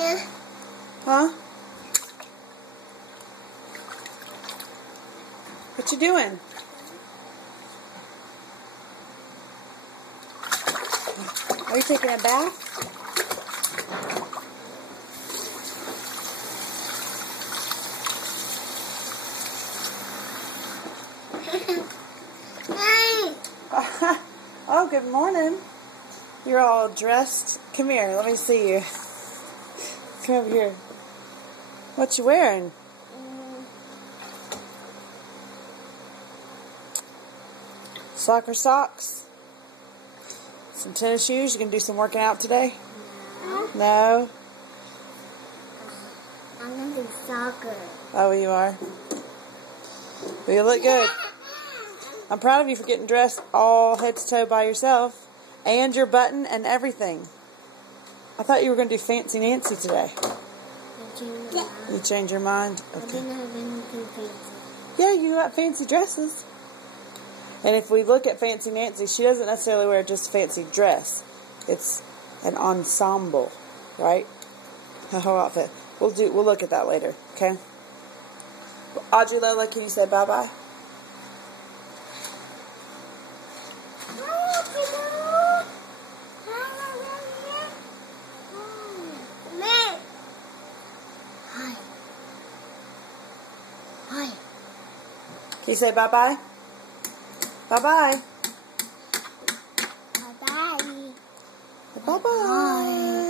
Huh? What you doing? Are you taking a bath? Oh, good morning. You're all dressed. Come here, let me see you. Come over here. What you wearing? Soccer socks? Some tennis shoes? You gonna do some working out today? No? I'm gonna do soccer. Oh, you are? Well, you look good. I'm proud of you for getting dressed all head to toe by yourself. And your button and everything. I thought you were going to do Fancy Nancy today. You changed your mind? Okay. I didn't have anything fancy. Yeah, you got fancy dresses. And if we look at Fancy Nancy, she doesn't necessarily wear just a fancy dress. It's an ensemble, right? Her whole outfit. We'll look at that later, okay? Audrey Lola, can you say bye-bye? Hi. Can you say bye-bye? Bye-bye. Bye-bye. Bye-bye.